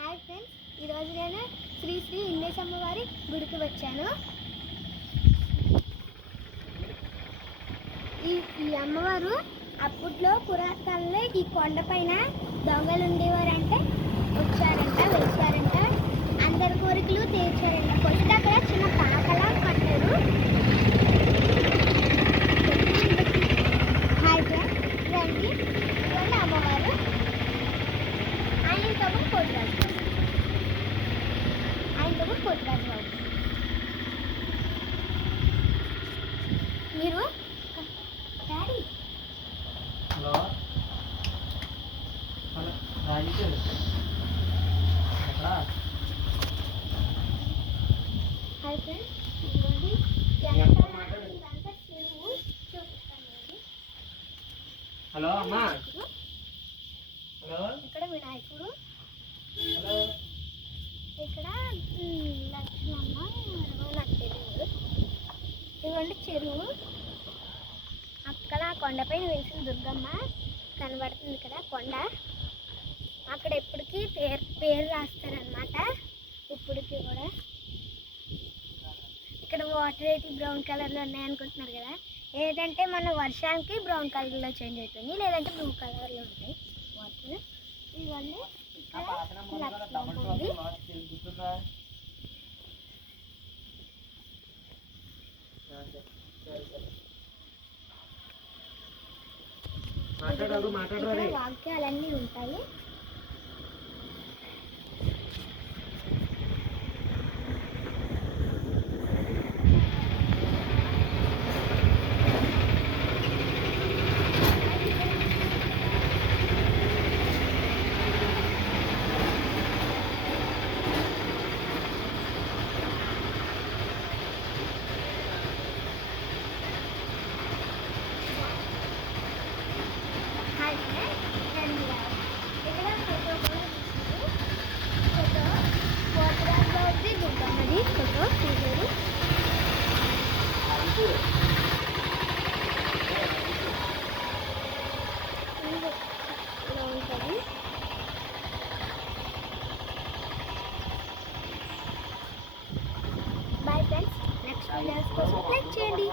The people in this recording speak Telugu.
హాయ్ ఫ్రెండ్స్, ఈరోజు నేను శ్రీ శ్రీ ఇందేశమ్మ వారి గుడికి వచ్చాను. ఈ అమ్మవారు అప్పట్లో పురాతనలో ఈ కొండపైన దొంగలు ఉండేవారంటే వచ్చారంట అందరి కోరికలు తీర్చారంట. ఫస్ట్ అక్కడ చిన్న పాకలా కట్టారు. హాయ్ ఫ్రెండ్స్, రండి ఇవ్వండి అమ్మవారు. ఆయనతో కొట్టురాజు బాబు మీరు daddy hello Rajesh hi friends, ఇదిగోండి ఇదంతా చెరువు చూపిస్తాను. హలో అమ్మా. హలో ఇక్కడ వినాయకుడు, హలో ఇక్కడ లక్ష్మమ్మ, నాకు తెలియదు. ఇదిగోండి చెరువు. అక్కడ కొండపైన వెలిసిన దుర్గమ్మ కనబడుతుంది కదా కొండ. అక్కడ ఎప్పటికీ పేరు రాస్తారనమాట, ఇప్పటికీ కూడా. ఇక్కడ వాటర్ ఏంటి బ్రౌన్ కలర్లో ఉన్నాయనుకుంటున్నారు కదా, ఏంటంటే మన వర్షానికి బ్రౌన్ కలర్లో చేంజ్ అవుతుంది, లేదంటే బ్లూ కలర్లో ఉంటాయి వాటర్. ఇవన్నీ ఇక్కడ లక్ష్మమ్మ ఉంది. ఇక్కడ వాక్యాలన్నీ ఉంటాయి. ఇక్కడ ఫోటో కూడా ఫోటో పోతురాజు దుర్గమ్మది ఫోటో తీశారు. ఇలా ఉంటుంది. బాయ్ ఫ్రెండ్స్, నెక్స్ట్ వీడియోస్ కోసం లైక్ చేయండి.